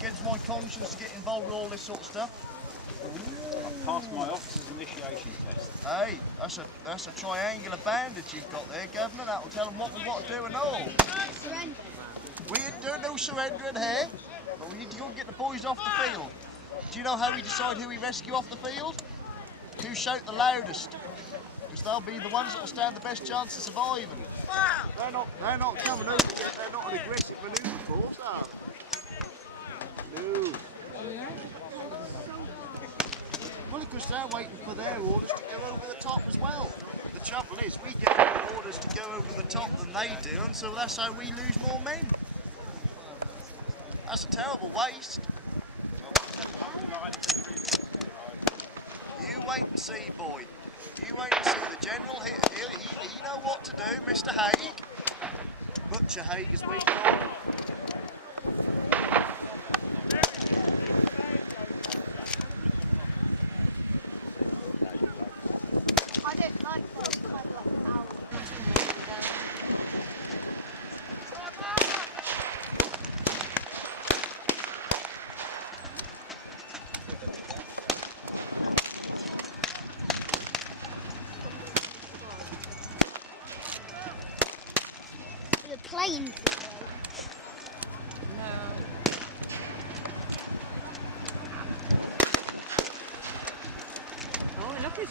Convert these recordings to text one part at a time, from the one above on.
Against my conscience to get involved with all this sort of stuff. I've passed my officer's initiation test. Hey, that's a triangular bandage you've got there, Governor. That'll tell them what we want to do and all. Surrender. We ain't doing no surrendering here, but we need to go and get the boys off the field. Do you know how we decide who we rescue off the field? Who shout the loudest? Because they'll be the ones that will stand the best chance of surviving. They're not coming over yet. They're not an aggressive manoeuvre force, are they? No. Well, because they're waiting for their orders to go over the top as well. The trouble is, we get more orders to go over the top than they do, and so that's how we lose more men. That's a terrible waste. You wait and see, boy. You wait and see. The General, he know what to do, Mr. Haig. Butcher Haig, as we call him. I don't like those kind of flowers. The plane. Oh, look at it.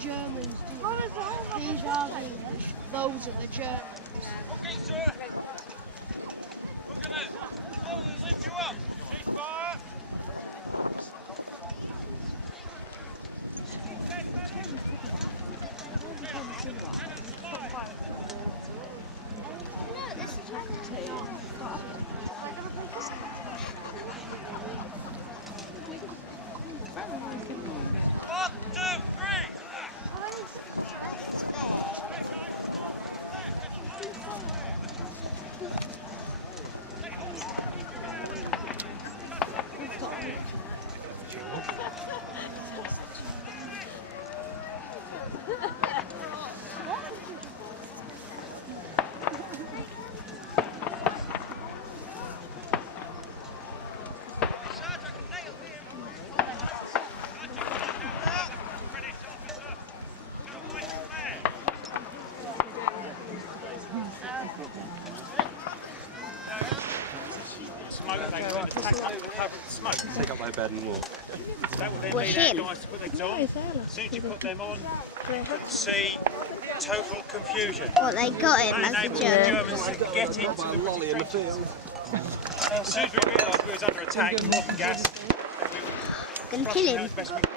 Germans do. These are the English. Those are the Germans. Okay, sir. We're gonna slowly lift you up. Cease fire. One, two, three. Take up my bed and walk. That would then be their guys to put these on. As soon as you put them on, you can see total confusion. What they got him as Enable the the Germans. Germans to get into the British trenches. As soon as we realised we was under attack, rocket gas, we Can would kill crush them him. as best we could.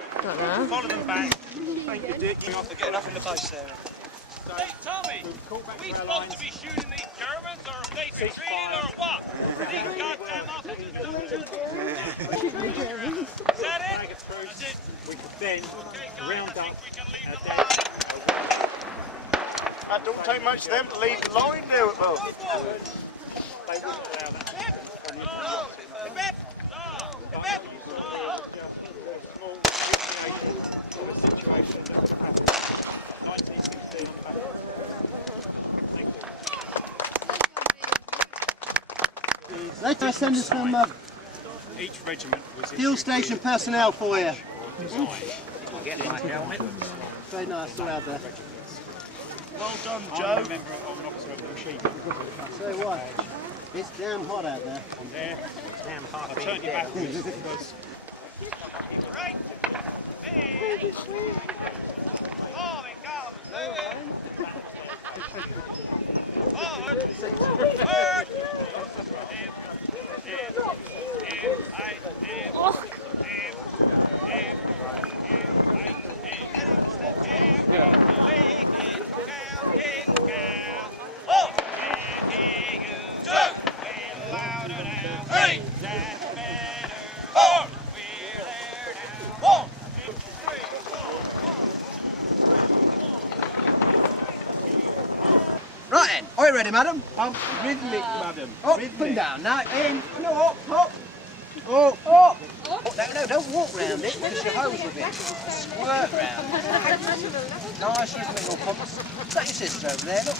Follow them back. Thank you, Dick. You have to get up in the base there. Hey, Tommy, are we supposed to be shooting these Germans, or are they retreating, or what? These goddamn officers don't shoot. Is that it? That's it. We could then round up We can leave and the then line. That don't take much for them to leave the line, do it, though? they wouldn't allow that. No! Small initiation of a situation that would have happened 1916 on paper. Thank you. Later I send us some Each regiment was fuel station personnel for you. get my helmet. Very nice, all out there. Well done, I'm a Joe. member of an officer of the machine. So what? It's damn hot out there. There, damn hard. I turned you backwards because Right? Hey! Holy cow! Forward! Forward! Right then, are you ready, madam? rhythmic, madam. Up and down. Now in, no, up, up. Up, up. No, don't walk round it because your hose will be squirt round. Nice rhythmical pumps. Is that your sister over there? Look.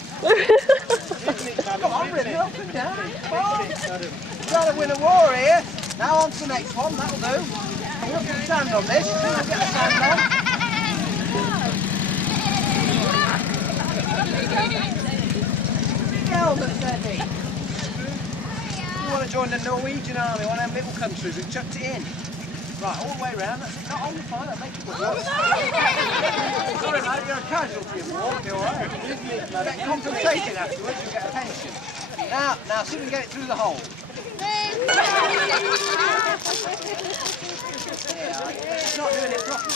Come on, rhythm, up and down. Come on. We've got to win a war here. Now on to the next one, that'll do. And we'll get a stand on this. We'll get a stand on. You want to join the Norwegian Army, one of them little countries who chucked it in. Right, all the way round, that's it. Not on the fire, that makes it good. Sorry mate, you're a casualty of war, you're alright. You get compensated afterwards, you get a pension. Now see if we can get it through the hole. Yeah, she's not doing it properly.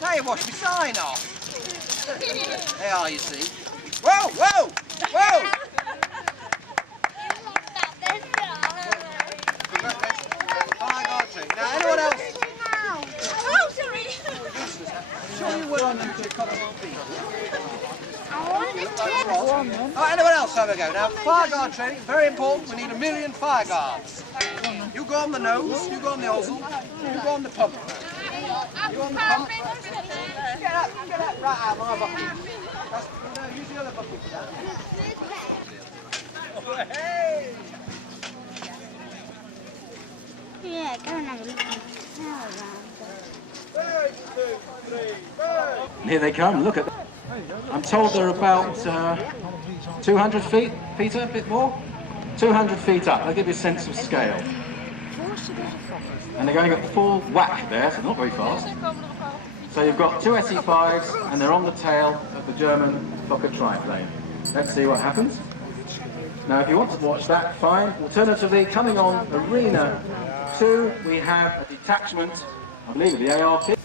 Now you wash my sign off. They are, you see. Whoa, whoa, whoa! Now, anyone else? Oh, sorry. Sure you will on them to come on feet. I want this kid. Alright, anyone else have a go? Now, fire guard training, very important. We need 1 million fire guards. You go on the nose, you go on the oval, you go on the pump. You on the pump? Get that rat out of my bucket. No, use the other bucket for that. Hey! Yeah, go and have a look. And here they come, look at them. I'm told they're about 200 feet, Peter, a bit more? 200 feet up, they'll give you a sense of scale. And they're going at full whack there, so not very fast. So you've got two SE5s and they're on the tail of the German Fokker triplane. Let's see what happens. Now if you want to watch that, fine. Alternatively, coming on Arena 2, we have a detachment, I believe of the ARP,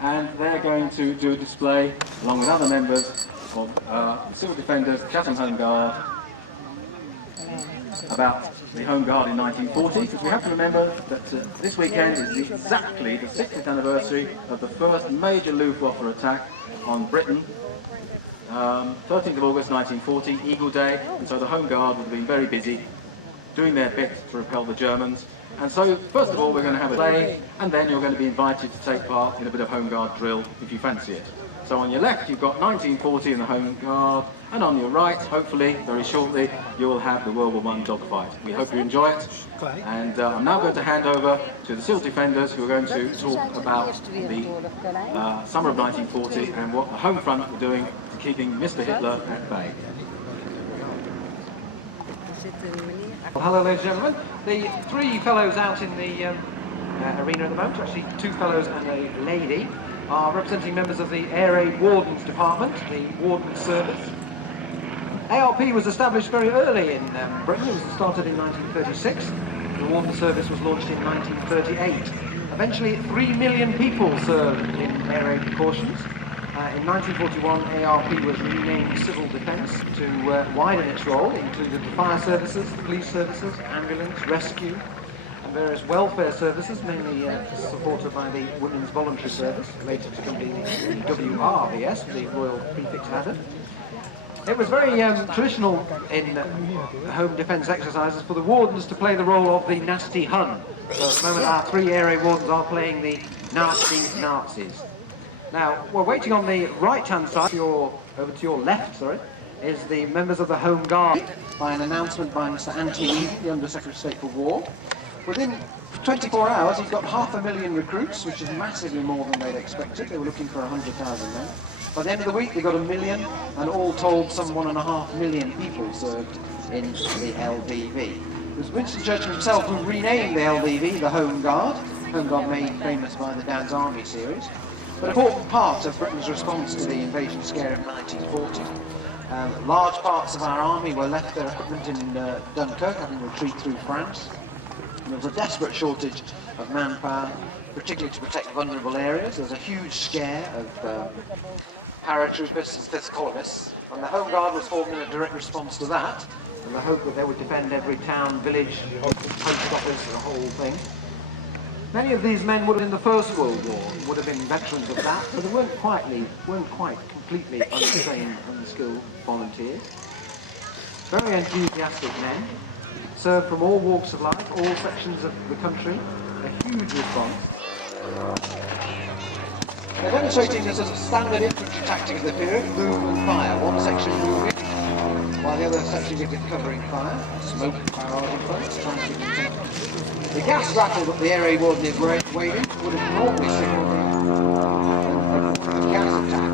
and they're going to do a display along with other members of the Civil Defenders, Chatham Home Guard, about the Home Guard in 1940, because we have to remember that this weekend is exactly the 60th anniversary of the first major Luftwaffe attack on Britain, 13th of August 1940, Eagle Day, and so the Home Guard will be very busy doing their bit to repel the Germans. And so, first of all, we're going to have a play, and then you're going to be invited to take part in a bit of Home Guard drill if you fancy it. So on your left, you've got 1940 in the Home Guard, and on your right, hopefully, very shortly, you will have the World War I dogfight. We hope you enjoy it, and I'm now going to hand over to the Civil Defenders, who are going to talk about the summer of 1940 and what the Home Front were doing to keeping Mr. Hitler at bay. Well, hello ladies and gentlemen. The three fellows out in the arena at the moment, actually two fellows and a lady, are representing members of the Air Raid Wardens Department, the Wardens Service. ARP was established very early in Britain. It was started in 1936. The Wardens Service was launched in 1938. Eventually 3 million people served in Air Raid precautions. In 1941, ARP was renamed Civil Defence to widen its role. It included the fire services, the police services, ambulance, rescue, and various welfare services, mainly supported by the Women's Voluntary Service, later to be the WRVS, the Royal Prefix added. It was very traditional in home defence exercises for the wardens to play the role of the nasty Hun. So at the moment our three Air Raid wardens are playing the nasty Nazis. Now, we're waiting on the right-hand side, over to your left, sorry, is the members of the Home Guard, by an announcement by Mr. Anthony, the Under-Secretary of State for War. Within 24 hours, he's got 500,000 recruits, which is massively more than they'd expected. They were looking for 100,000 men. By the end of the week, they got 1 million, and all told, some 1.5 million people served in the LDV. It was Winston Churchill himself who renamed the LDV the Home Guard. Home Guard made famous by the Dad's Army series. But an important part of Britain's response to the invasion scare in 1940. Large parts of our army were left their equipment in Dunkirk, having retreated through France. And there was a desperate shortage of manpower, particularly to protect vulnerable areas. There was a huge scare of paratroopers and fifth columnists, and the Home Guard was formed in a direct response to that, in the hope that they would defend every town, village, post office, and the whole thing. Many of these men would have in the First World War, would have been veterans of that, but they weren't quite completely untrained, unskilled volunteers. Very enthusiastic men, served from all walks of life, all sections of the country, a huge response. They're demonstrating the sort of standard infantry tactic of the period, move and fire. One section moving, while the other section gives it covering fire. Smoke barrage in front, trying to keep them together. The gas rattle that the Air Raid Warden is waving would have normally signalled a gas attack.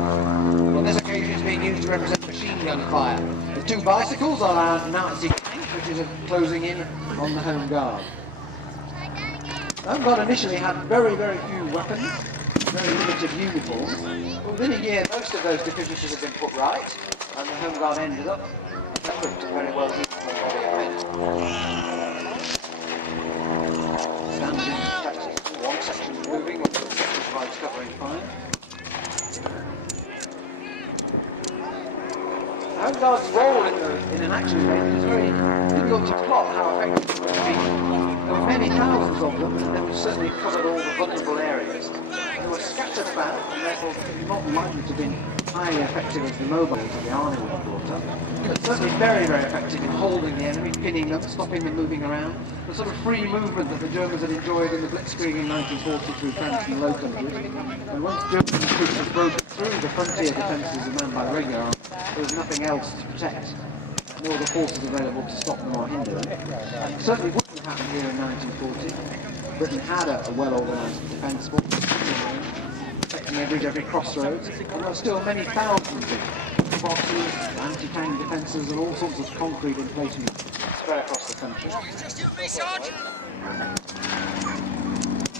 On this occasion it's being used to represent machine gun fire. The two bicycles are our Nazi tank, which is closing in on the Home Guard. The Home Guard initially had very, very few weapons, very limited uniforms. But within a year most of those deficiencies have been put right, and the Home Guard ended up equipped to very well uniformed body of men. Standard infantry tactics. One section moving, one section provides covering fire. The Home Guard's role in an action phase is very difficult to plot how effective it would be. There were many thousands of them, and then we certainly covered all the vulnerable areas. They were scattered about, and therefore not likely to be highly effective as the mobiles that the army would have brought up. But certainly very, very effective in holding the enemy, pinning them, stopping them moving around. The sort of free movement that the Germans had enjoyed in the Blitzkrieg in 1940 through France and the Low Countries. And once German troops had broken through the frontier defences manned by the regular army, there was nothing else to protect. No other forces available to stop them or hinder them. That certainly wouldn't happen here in 1940. Britain had a well-organised defence force, protecting every crossroads, and there were still many thousands of boxes, anti-tank defences and all sorts of concrete emplacements spread across the country.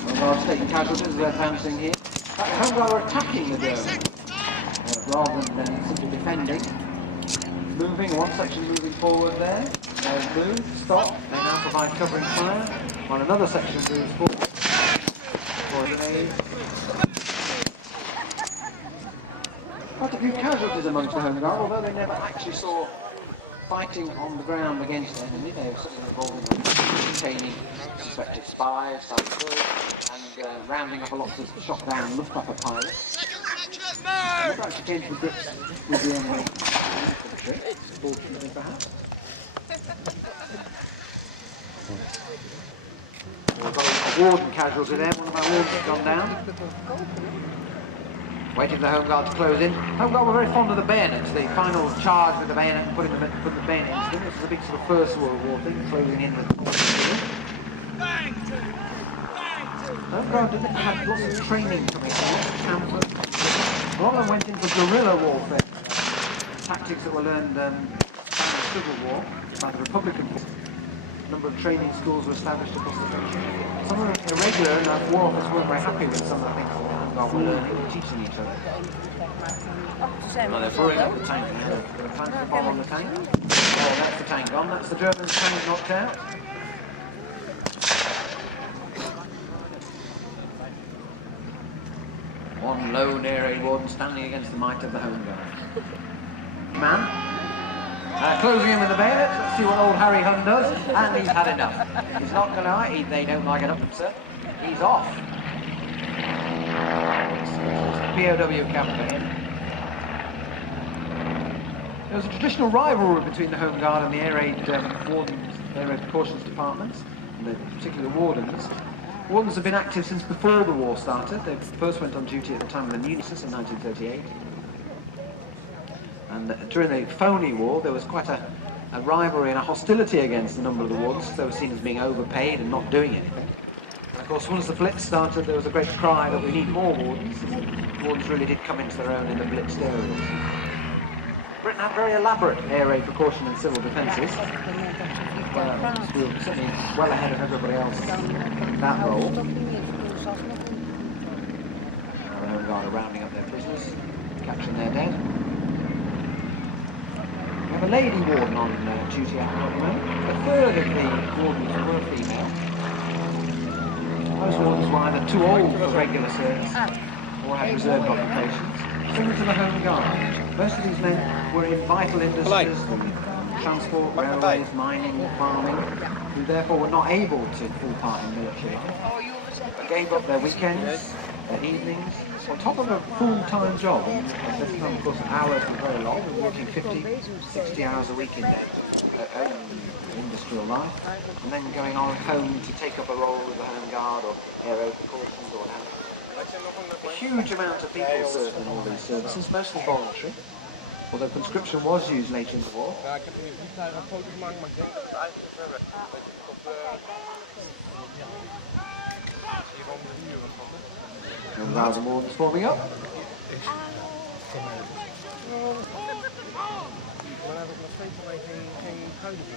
Home Guards taking casualties as they're advancing here. The Home Guard are attacking the Germans, rather than simply defending. Moving, one section moving forward there. Move, stop. They now provide covering fire, while another section moves forward. For a grenade. Quite a few casualties amongst the Home Guard, although they never actually saw fighting on the ground against the enemy. They were certainly involved in detaining suspected spies, and rounding up lots of shot down Luftwaffe pilots. They never actually came to grips with the enemy. Fortunately, perhaps. We've got a warden casualty there. One of our wardens has gone down. Waiting for the Home Guard to close in. Home Guard were very fond of the bayonets. The final charge with the bayonet and putting the bayonet into them. This is a big sort of First World War thing, closing in with the Home Guard had lots of training coming through. A lot of them went into guerrilla warfare. Tactics that were learned during the Civil War by the Republican forces. A number of training schools were established across the country. Some of them irregular, and our war officers weren't very happy with some of the things that the Home Guard were learning and teaching each other. Well, they're throwing up the tank now. Got a fancy bomb on the tank. Oh, that's the tank gone. That's the German tank knocked out. One lone area warden standing against the might of the Home Guard. Man, closing in with the bayonet. Let's see what old Harry Hunn does, and he's had enough. He's not going to lie, they don't like it up, sir. He's off. POW camp for him. There was a traditional rivalry between the Home Guard and the Air Raid Wardens, Air Raid Precautions Departments, and particularly the Wardens. Wardens have been active since before the war started. They first went on duty at the time of the Nueces in 1938. And during the Phony War, there was quite a rivalry and a hostility against a number of the wardens. They were seen as being overpaid and not doing anything. And of course, once the Blitz started, there was a great cry that we need more wardens. Wardens really did come into their own in the blitzed areas. Britain had very elaborate air raid precaution and civil defences. We were certainly well ahead of everybody else in that role. Now the Home Guard are rounding up their prisoners, capturing their dead. We have a lady warden on duty at the moment. A third of the wardens were female. Most wardens were either too old for regular service or had reserved occupations. Similar to the Home Guard. Most of these men were in vital industries, transport, railways, mining, farming, who therefore were not able to full part in military, but gave up their weekends, their evenings, on top of a full-time job. At this time, of course, hours were very long. We were working 50, 60 hours a week in their industrial life, and then going on home to take up a role with the Home Guard or air raid precautions or what have you. A huge amount of people served in all these services, mostly voluntary, although conscription was used later in the war. Home Guards and wardens forming up.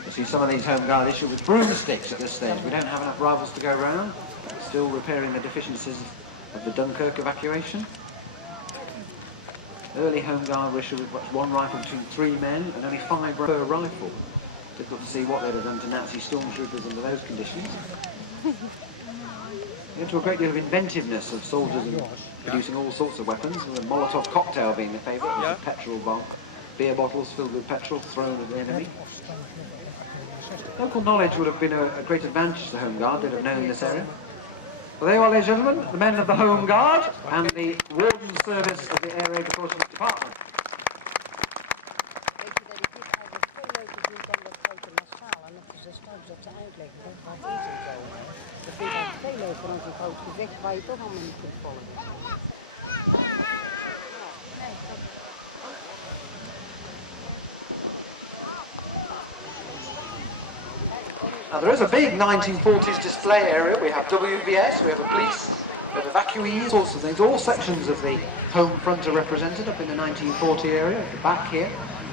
You see some of these Home Guard issue with broomsticks at this stage. We don't have enough rifles to go round. Still repairing the deficiencies of the Dunkirk evacuation. Early Home Guard were issued with one rifle between 3 men and only 5 per rifle. Difficult to see what they'd have done to Nazi stormtroopers under those conditions. Into a great deal of inventiveness of soldiers in producing all sorts of weapons, with a Molotov cocktail being the favourite, which is a petrol bomb. Beer bottles filled with petrol thrown at the enemy. local knowledge would have been a great advantage to the Home Guard. They'd have known this area. Well, there you are, ladies and gentlemen, the men of the Home Guard and the Warden Service of the Air Raid Enforcement Department. Now there is a big 1940s display area. We have WVS, we have a police, we have evacuees, all sorts of things. All sections of the home front are represented up in the 1940 area, at the back here,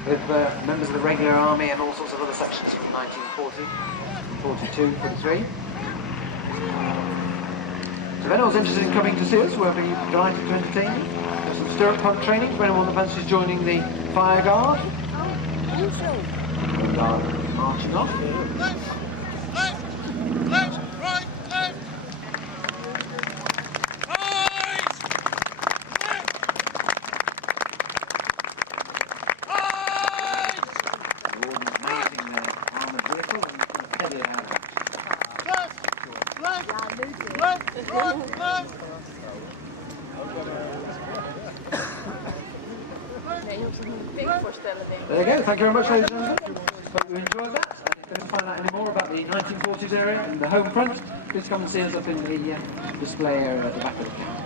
with members of the regular army and all sorts of other sections from 1940, 42, 43. So if anyone's interested in coming to see us, we'll be delighted to entertain you. There's some stirrup pump training for anyone that fancies joining the fire guard. Home Guard marching off. Left, right, left. Right, left. Right. The Warden's mating their armoured vehicle and headed out. Left, left, left, right, left. There you go, thank you very much, ladies and gentlemen. Hope you enjoyed that. And if you want to find out any more about the 1940s area and the home front, please come and see us up in the display area at the back of the camp.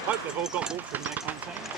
I hope they've all got water in their container.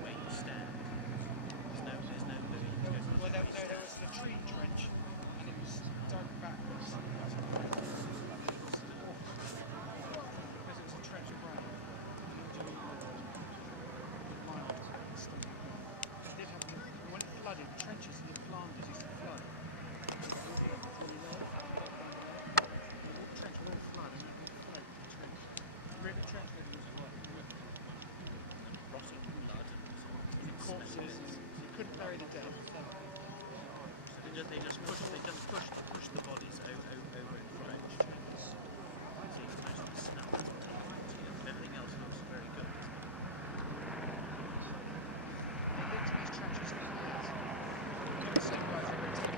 where you stand. There's no movie. Well, there was the tree trench, and it was dug backwards. Because it was a trench of ground. When it flooded, trenches in Flanders used to flood. The trench would all flood and it would float the trench. River trench was what? Rotting blood and Corpses. You couldn't bury the dead. they just push the bodies over in French trenches. So you can imagine the snuff that's taken. Everything else looks very good. They lived in these trenches for years. The same guys who were taking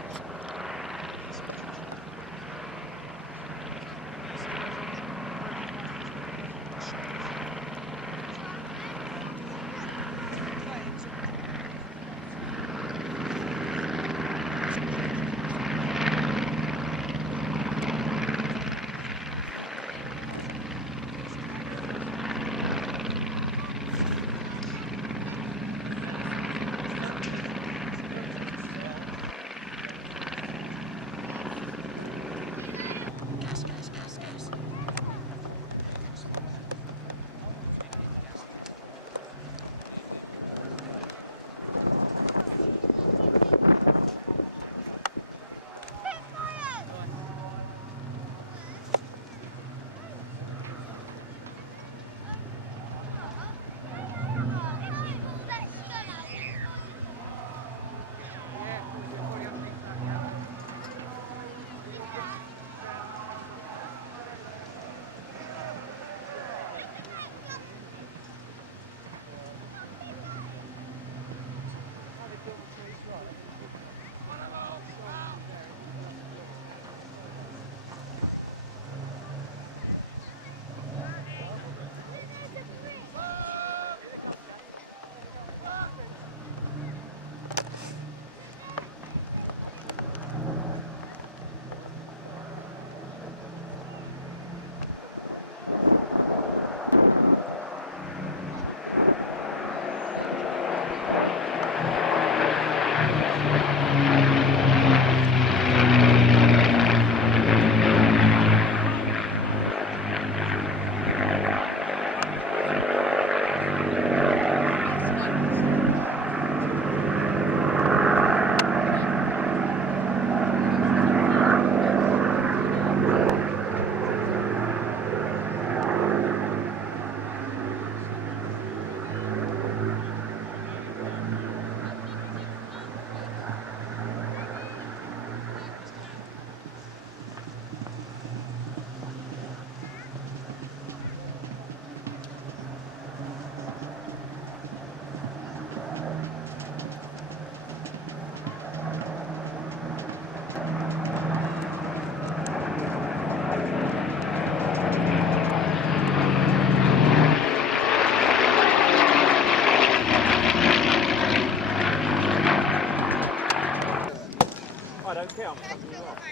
Okay, I'm cutting you off.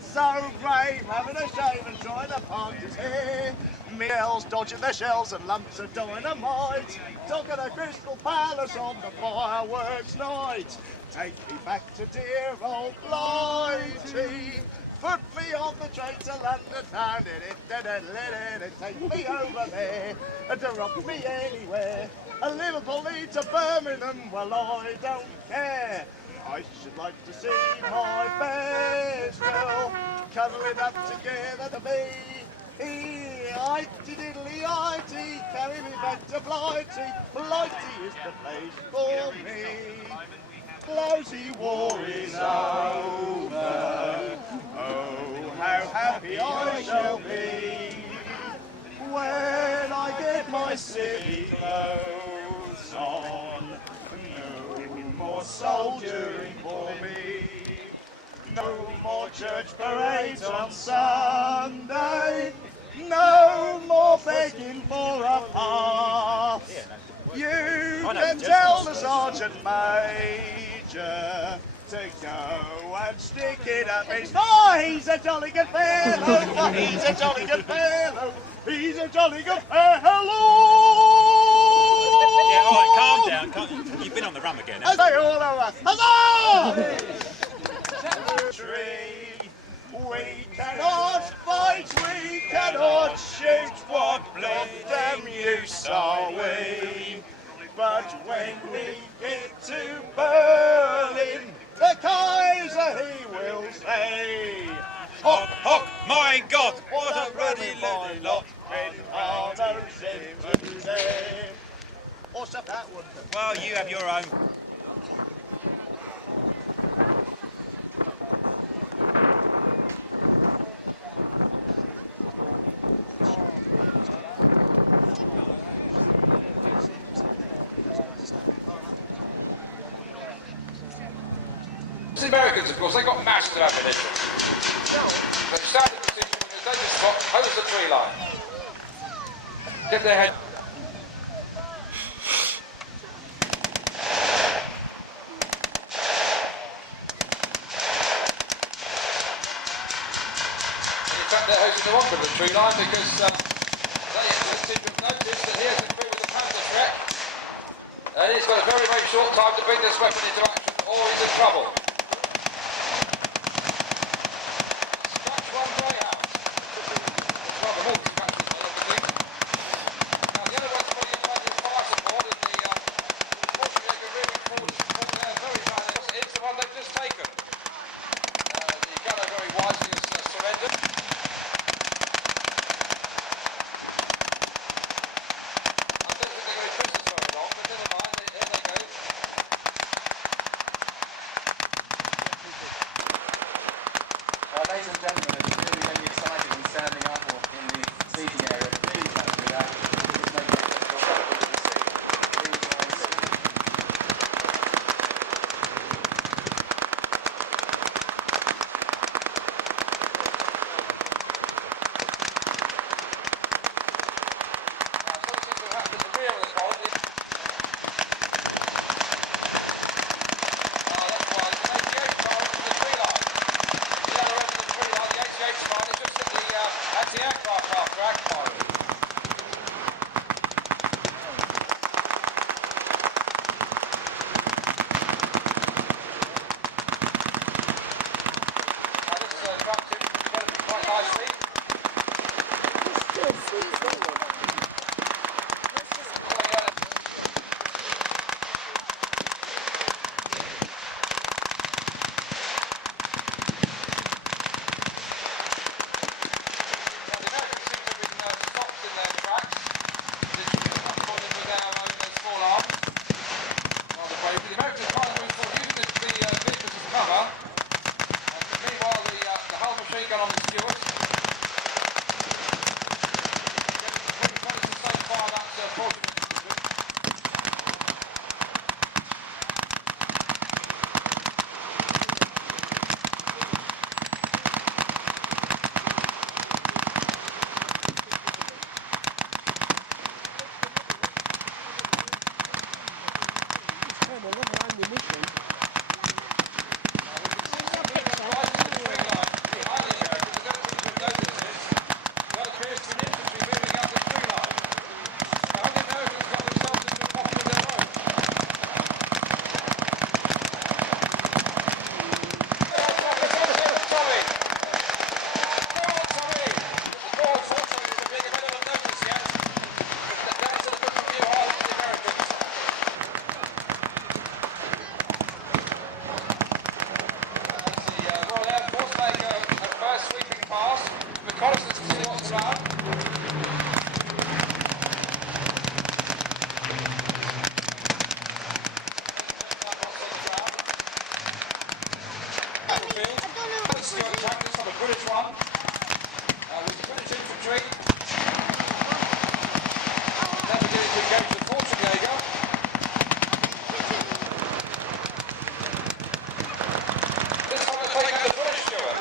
So brave, having a shave and trying to part his hair. Meals dodging the shells and lumps of dynamite. Talking a crystal palace on the fireworks night. Take me back to dear old Blighty. Put me on the train to London town, and take me over there, and drop me anywhere. A Liverpool to Birmingham, well I don't care. I should like to see my best girl cuddling up together to me. Itty diddly itty, carry me back to Blighty. Blighty is the place for me. Blousy war is over. Oh, how happy I shall be when I get my city clothes on. No more soldiering for me. No more church parades on Sunday. No more begging for a pass. You can tell the Sergeant Major to go and stick it up his. Oh, he's a jolly good fellow. Oh, he's a jolly good fellow. He's a jolly good fellow. Yeah, all right, calm down. You've been on the rum again. As they all of us. Huzzah! We cannot fight, we cannot shoot. What bloody use are we? But when we get to Berlin, the Kaiser he will say, Hock, hock, my God, what a bloody lovely lot. What's up that one? Well, you have your own. The Americans, of course, they got masses of ammunition. They started the position with a dangerous spot, hose the tree line. Get their head. And in fact, they're hosing the wrong bit of the tree line because they seem to have noticed that he hasn't been with the Panther threat. And he's got a very, very short time to bring this weapon into action, or he's in trouble. Ladies and gentlemen, it's really going to be exciting and standing up in the seating area. Please don't do that. It's making it difficult to see. Please don't do that. Something to happen at the rear of the column. That's why it's an 88 column to the tree line. The other end of the tree line, the 88 spine, is just at the anti-aircraft after act firing. Now this track's in developing quite nicely. British one, with the British infantry, then beginning to engage the Fortschrittjäger. This time they're taking the British Steward.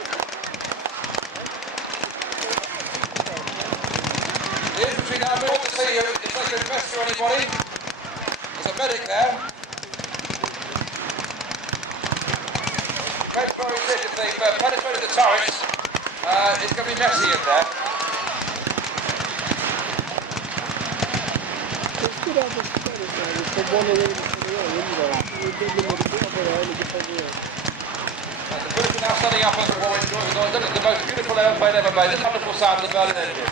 The infantry now move to see if they can rescue anybody. There's a medic there. Depends where it is. If they've penetrated the turrets, it's going to be messy in there. The British are now setting up at Warwick North. It's the most beautiful aeroplane ever made. It's a wonderful sound of the Berlin engine.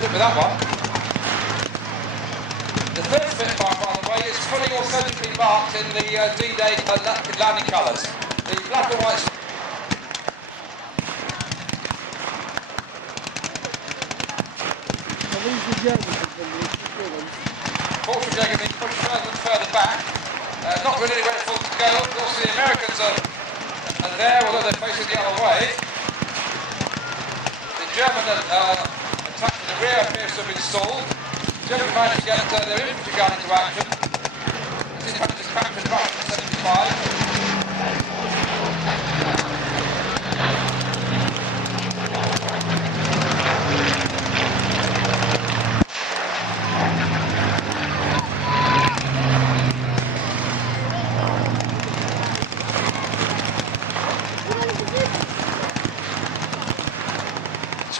With that one. The third Spitfire, by the way, is fully authentically marked in the D-Day landing colours. The black and white. Fortune being pushed further and further back. Not really where it's supposed to go. Of course, the Americans are there, although they're facing the other way. The German attack from the rear appears to have been stalled. The Germans managed to get their infantry gun into action. This is kind of just captured back from 75.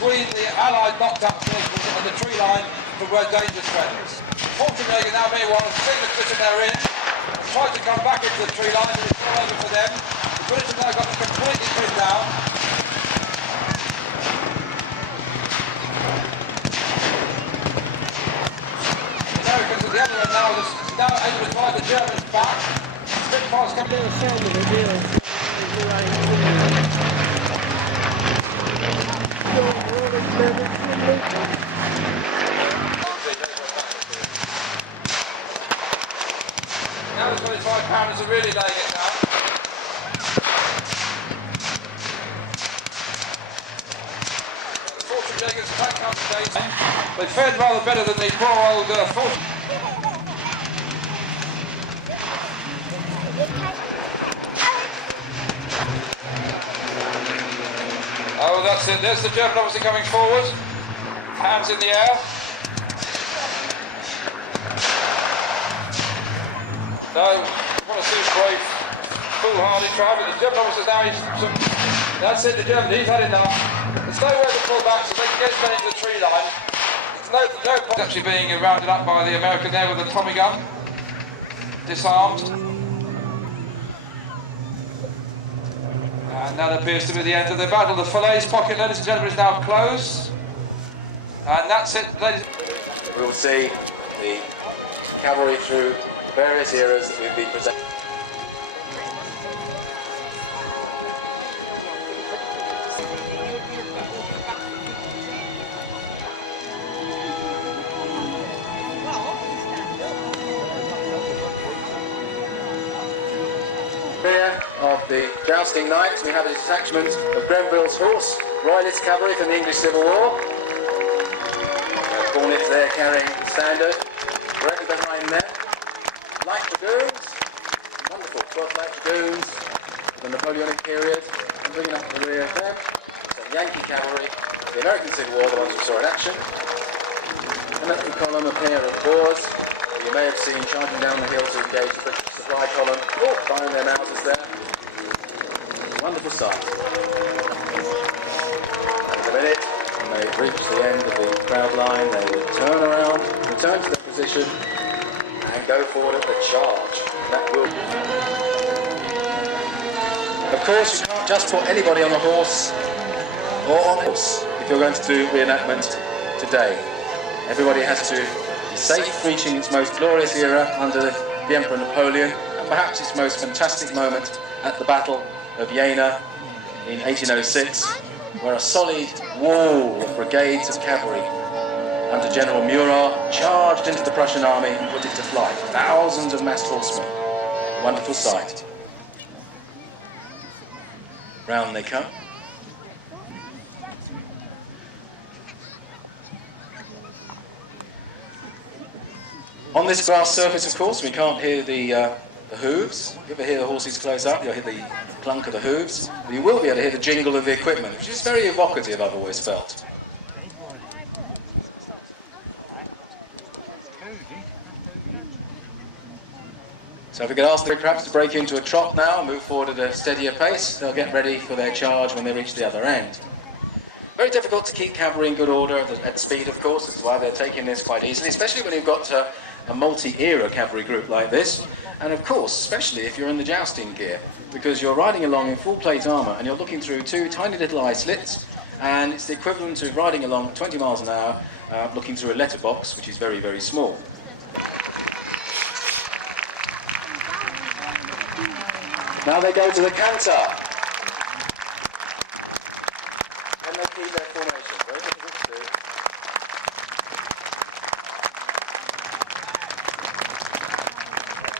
Between the Allied knocked-up vehicles and the tree line for where danger threatens. Fortunately, now meanwhile, have seen the position they're in, and tried to come back into the tree line, but it's all over for them. The British have now got them completely pinned down. The Americans at the other end now able to drive the Germans back. Spitfire's coming in the sound of it, Now the 25-pounders are really laying it down. The Fortune Jägers attack comes today. They fared rather better than the poor old Fortune. Oh, that's it. There's the German officer coming forward. Hands in the air. No, what a brave, foolhardy driver. The German officer now, that's it, the German, he's had enough. There's nowhere to pull back so they can get straight into the tree line. There's no point actually being rounded up by the American there with a Tommy gun. Disarmed. And that appears to be the end of the battle. The Falaise pocket, ladies and gentlemen, is now closed. And that's it, ladies. We will see the cavalry through various eras that we've been presenting. Rear of the jousting knights, we have a detachment of Grenville's horse, Royalist cavalry from the English Civil War. Cornets there carrying the standard. Directly behind them, light dragoons, wonderful 12 light dragoons of the Napoleonic period, and bringing up the rear of them, some Yankee cavalry, the American Civil War, the ones we saw in action. And up the column, a pair of Boers, who you may have seen charging down the hill to engage the British supply column, firing their mouses there. Wonderful sight. In a minute, when they reach the end of the crowd line, they will turn around, return to their position, and go forward at the charge. That will be. Of course, you can't just put anybody on a horse or on horse if you're going to do reenactment today. Everybody has to be safe, reaching its most glorious era under the Emperor Napoleon, and perhaps its most fantastic moment at the Battle of Jena in 1806, where a solid wall of brigades of cavalry under General Murat charged into the Prussian army and put it to flight. Thousands of massed horsemen. Wonderful sight. Round they come. On this grass surface, of course, we can't hear the the hooves. You ever hear the horses close up, you'll hear the clunk of the hooves. But you will be able to hear the jingle of the equipment, which is very evocative, I've always felt. So if we could ask the perhaps to break into a trot now and move forward at a steadier pace, they'll get ready for their charge when they reach the other end. Very difficult to keep cavalry in good order at speed, of course. That's why they're taking this quite easily, especially when you've got a multi-era cavalry group like this. And of course, especially if you're in the jousting gear, because you're riding along in full plate armour and you're looking through two tiny little eye slits, and it's the equivalent of riding along at 20 miles an hour, looking through a letterbox, which is very, very small. Now they go to the canter. And they keep their formation. Very difficult to do.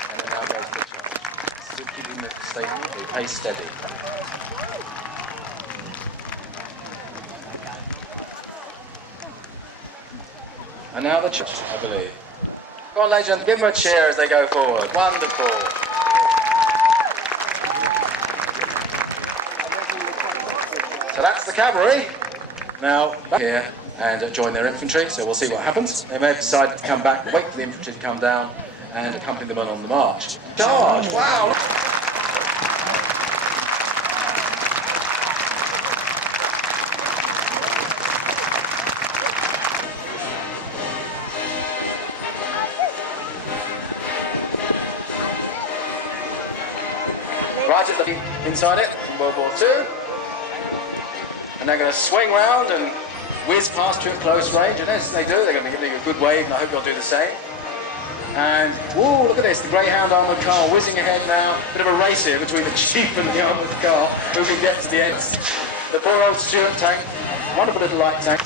And then now goes to the charge. Still keeping the pace steady. And now the charge, I believe. Go on, ladies and gentlemen, give them a cheer as they go forward. Wonderful. So that's the cavalry. Now back here and join their infantry, so we'll see what happens. They may have decided to come back, wait for the infantry to come down and accompany them on the march. Charge! Wow! Right at the inside it, from World War II. And they're going to swing round and whiz past you at close range, and as they do, they're going to be giving a good wave, and I hope they'll do the same. And, whoa, look at this, the Greyhound armoured car whizzing ahead now. Bit of a race here between the Jeep and the armoured car, who can get to the end. The poor old Stuart tank, wonderful little light tank.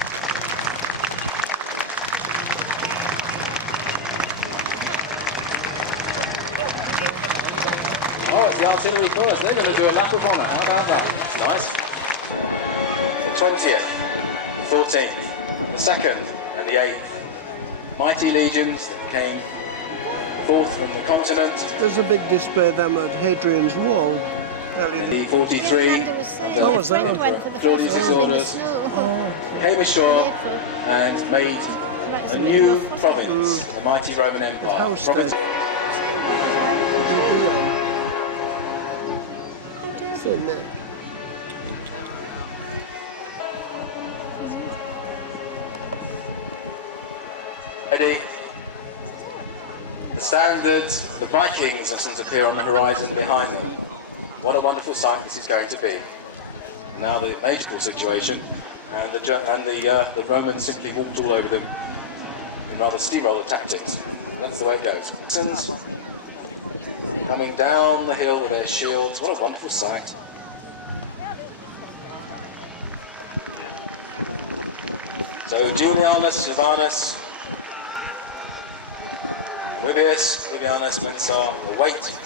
Oh, it's the artillery first. They're going to do a lap of honour. How about that? That's nice. 20th, the 14th, the 2nd and the 8th. Mighty legions that came forth from the continent. There's a big display of them at Hadrian's Wall. The 43 under Claudius's orders came ashore and made a new province, the mighty Roman Empire. Province. Ready. The standards, the Vikings appear on the horizon behind them. What a wonderful sight this is going to be. Now the magical situation, and the Romans simply walked all over them in rather steamroller tactics. That's the way it goes. Saxons coming down the hill with their shields. What a wonderful sight. So Junianus, Silvanus, Livius, Livianus, Mensar await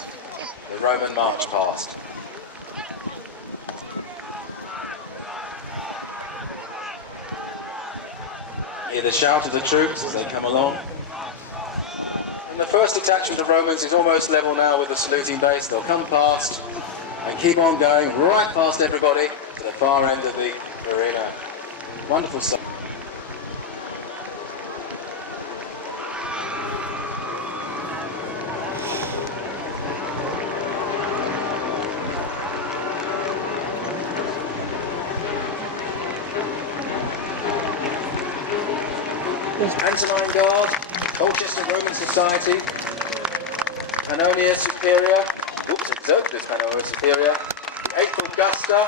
the Roman march past. Hear the shout of the troops as they come along. And the first detachment of Romans is almost level now with the saluting base. They'll come past and keep on going right past everybody to the far end of the arena. Wonderful sight. Antonine Guard, Colchester Roman Society, Pannonia Superior, Exercitus Pannonia Superior, the 8th Augusta,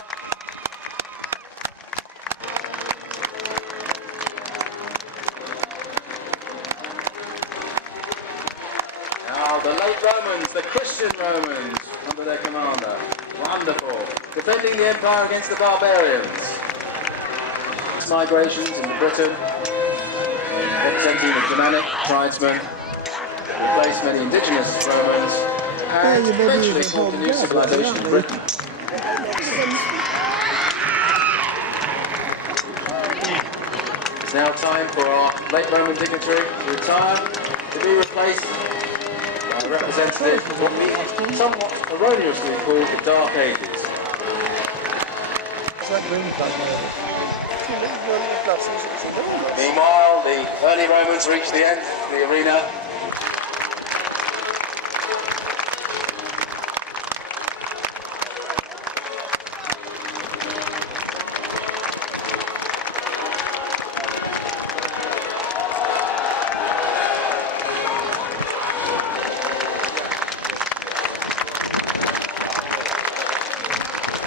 now the late Romans, the Christian Romans, under their commander, wonderful, defending the empire against the barbarians. Migrations into Britain, representing the Germanic tribesmen, replaced many indigenous Romans, and eventually formed a new civilization in Britain. It's now time for our late Roman dignitary to retire, to be replaced representative of what we somewhat erroneously call the Dark Ages. Meanwhile, the early Romans reached the end of the arena.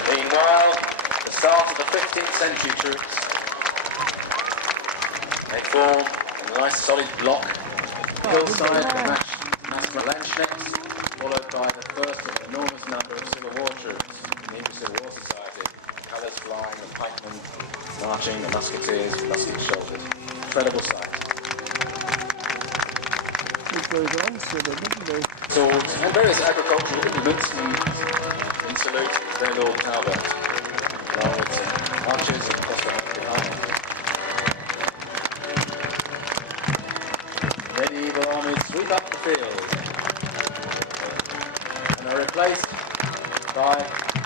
Meanwhile, the start of the 15th century troops. They form a nice solid block, hillside, massed Landsknechts, followed by the first enormous number of Civil War troops in the English Civil War Society. Colours flying, the pikemen marching, the musketeers, muskets shouldered. Incredible sight. Swords and various agricultural implements in salute to their Lord Talbot, along with some archers and crossbow behind. Medieval armies sweep up the field and are replaced by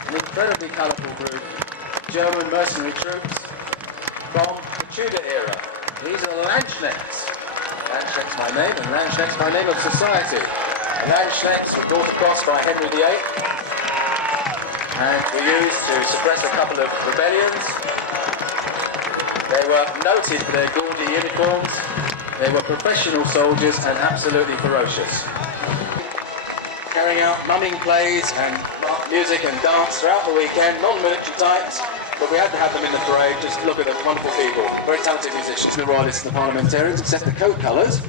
an incredibly colourful group of German mercenary troops from the Tudor era. These are the Landsknechts. Landsknechts by name and Landsknechts by name of society. The Landsknechts were brought across by Henry VIII and were used to suppress a couple of rebellions. They were noted for their gaudy uniforms. They were professional soldiers and absolutely ferocious. Carrying out mumming plays and music and dance throughout the weekend, non-military types, but we had to have them in the parade. Just look at the wonderful people, very talented musicians, the royalists and the parliamentarians, except the coat colours.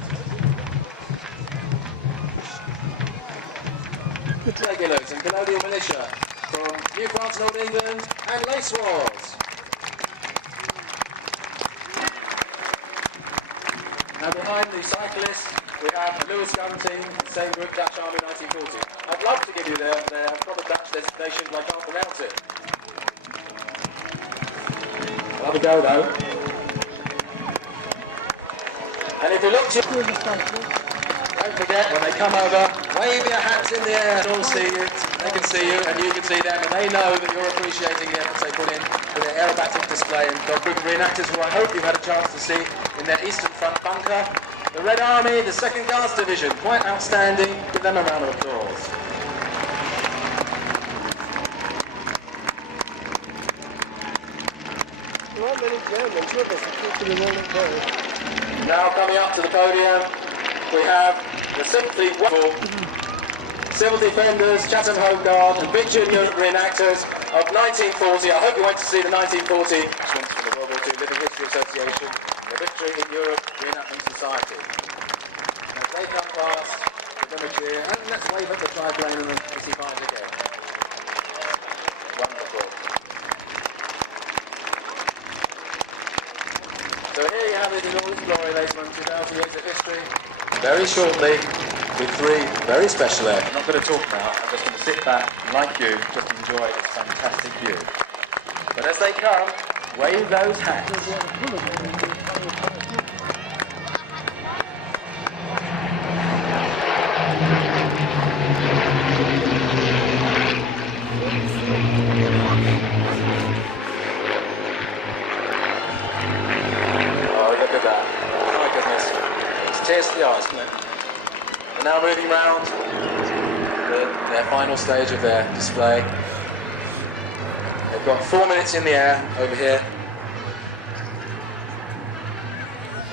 Regulars and colonial militia from New France, Old England and Lace Wars. Now behind the cyclists we have the Lewis gun team, same group, Dutch Army 1940. I'd love to give you their proper Dutch designation, but I can't pronounce it. I'll have a go though. And if you look to don't forget, when they come over, wave your hats in the air and all see you. They can see you and you can see them, and they know that you're appreciating the efforts they put in for their aerobatic display. And the group of reenactors who I hope you've had a chance to see in their Eastern Front bunker. The Red Army, the 2nd Guards Division, quite outstanding. Give them a round of applause. Now coming up to the podium, we have the simply wonderful Civil Defenders, Chatham Home Guard and Victory in Europe reenactors of 1940. I hope you went to see the 1940 from the World War II Living History Association and the Victory in Europe Reenactment Society. And as they come past, give them a cheer, and let's wave at the triplane and the 55 again. Wonderful. So here you have it in all its glory, ladies and gentlemen, 2,000 years of history. Very shortly, with 3 very special air. I'm not going to talk now, I'm just going to sit back and, like you, just enjoy this fantastic view. But as they come, wave those hats. Oh, look at that. My goodness. It's tears to the eyes, isn't it? We're now moving round their final stage of their display. They've got 4 minutes in the air over here.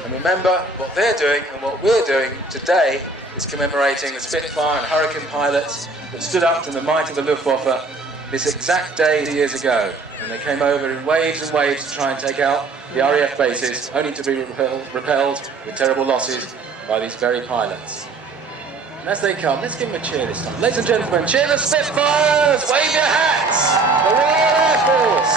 And remember, what they're doing and what we're doing today is commemorating the Spitfire and Hurricane pilots that stood up to the might of the Luftwaffe this exact day years ago. And they came over in waves and waves to try and take out the RAF bases, only to be repelled with terrible losses by these very pilots. And as they come, let's give them a cheer this time. Ladies and gentlemen, cheer the Spitfires! Wave your hats! The Royal Air Force!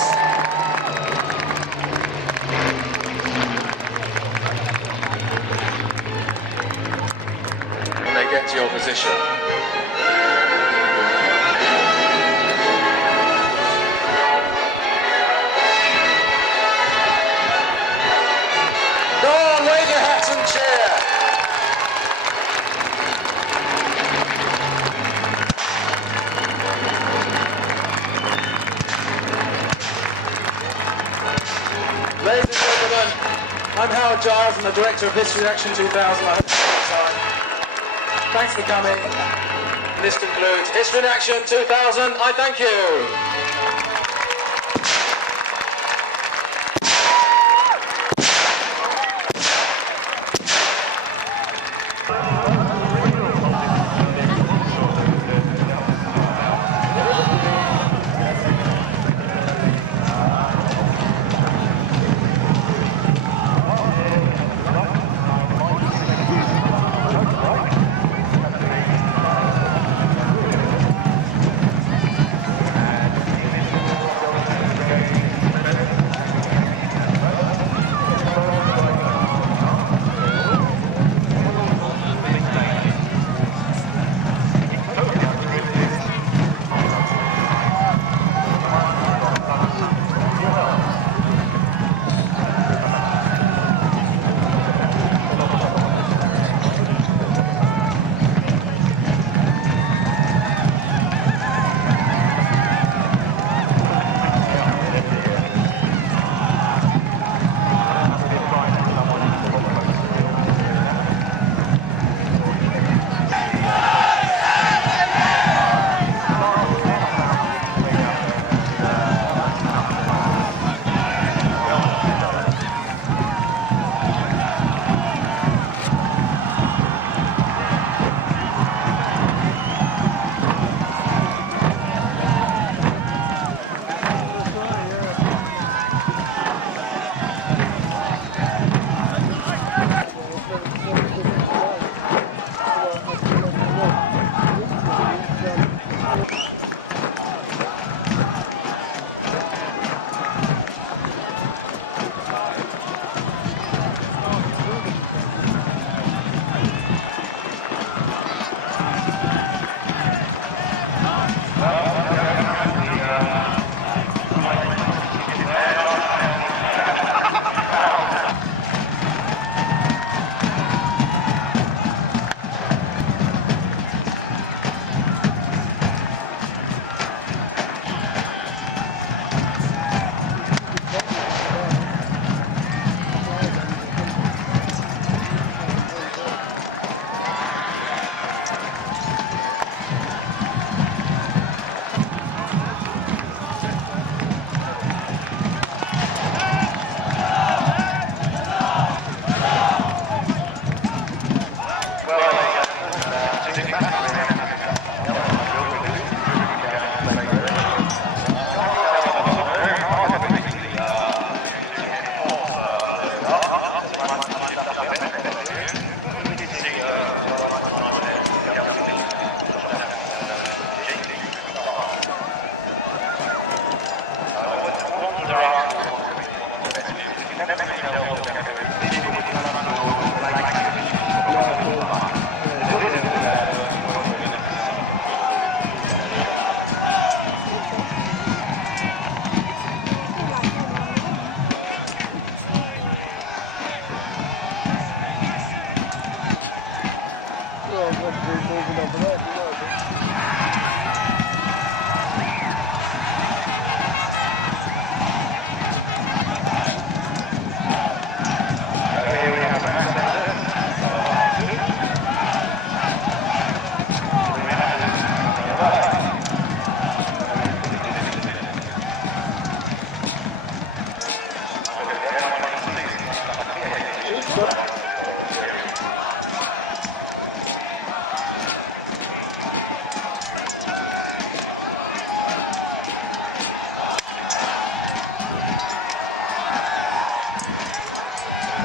When they get to your position. Go on, wave your hats and cheer! Howard Giles and the director of History Action 2000. I hope you had time. Thanks for coming. This concludes History in Action 2000. I thank you.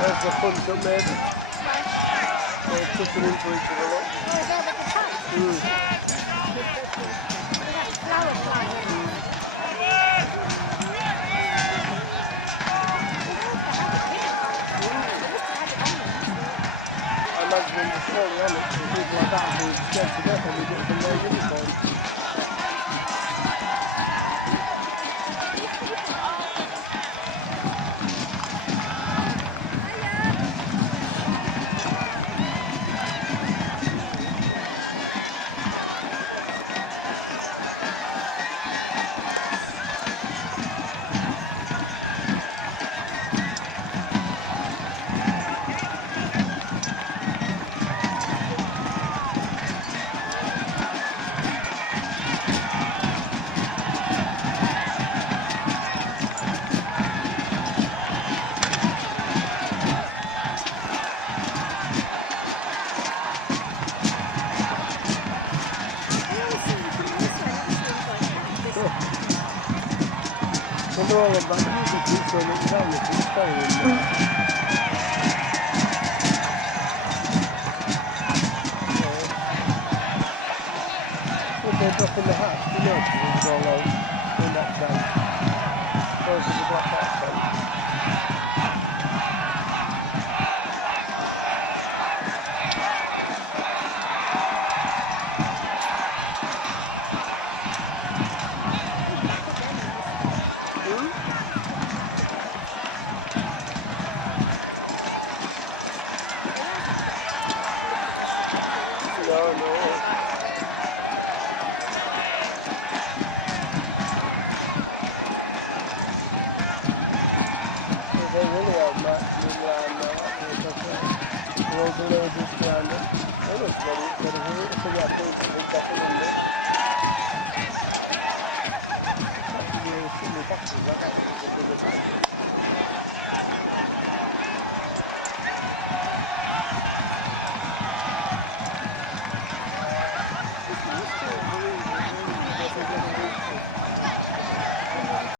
There's the fun up there. They're pushing into each other. Look. Oh, they're like a tank. That's flower plant. I imagine when you're slowly on it, people like that who are scared to death and we get from their uniforms. after all of that, you could do so much damage to staying in there. If they're dropping the hatch, you know, it's all out in that tank. Close to the black hat tank.